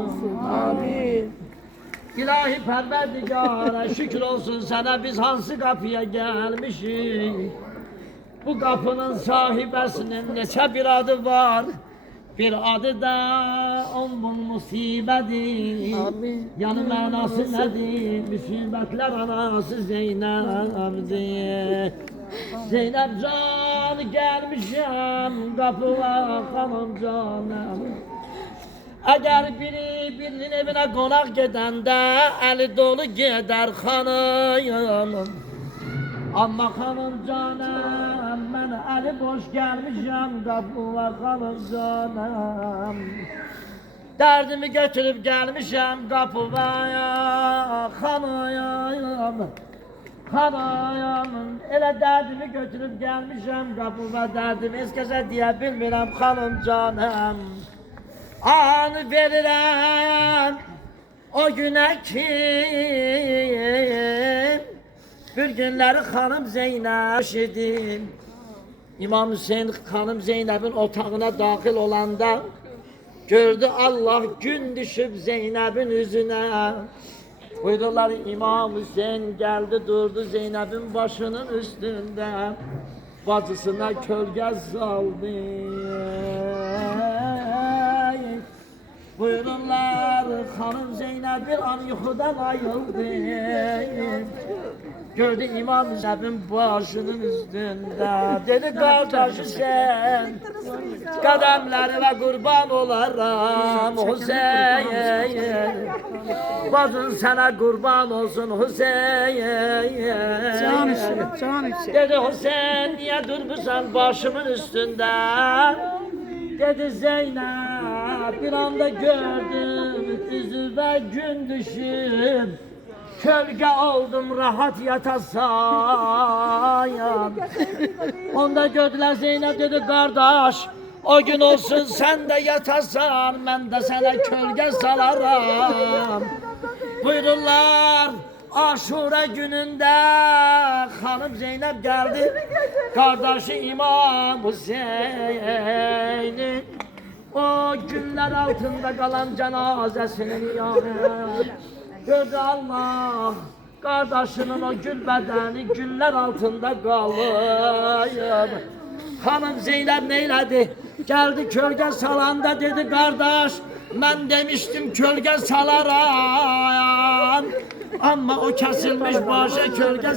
olsun. Amin. İlahi Perverdigara şükür olsun sana, biz hansı kapıya gelmişik. Bu kapının sahibesinin neçe bir adı var. Bir adı da Ummul Musibeti. Yani manası nedir? Musibetler anası Zeynep'dir. Zeynep can gelmişim kapıya hanım canım. Eğer biri birinin evine konak gedende eli dolu gider hanım. Amma hanım canım, ben eli boş gelmişim kapıya hanım canım. Derdimi götürüp gelmişim kapıya hanım. Hanım, elə derdimi götürüp gelmişim kapıya, derdimi eskese diye bilmirəm hanım canım. An verirəm o güne kim? Bir günleri hanım Zeynep idi. İmam Hüseyin hanım Zeynep'in otağına dahil olanda gördü Allah gün düşüp Zeynep'in yüzüne. Buyurdular İmam Hüseyin geldi durdu Zeynep'in başının üstünde. Bacısına kölge saldı. Buyururlar hanım Zeynep bir an yuhudan ayıldı. Gördü İmam Hüseyin'in başının üstünde. Dedi kardeşi sen kademlerine kurban olaram Hüseyin. Bacın sana kurban olsun Hüseyin. Can Hüseyin. Dedi Hüseyin niye durmuşsan başımın üstünde? Dedi Zeynep bir anda gördüm yüzüme gün düşüp kölge oldum rahat yatasayam. Onda gördüler Zeynep dedi kardeş o gün olsun sen de yatasan ben de sana kölge salarım. Buyururlar Aşura gününde hanım Zeynep geldi. Kardeşi İmam Hüseyin'in o günler altında kalan cenazesinin yanı. Gördü Allah kardeşinin o gül bedeni günler altında kalıyor. Hanım Zeynep neyledi? Geldi kölge salanda dedi kardeş ben demiştim kölge salarım. Ama o kesilmiş başa kölge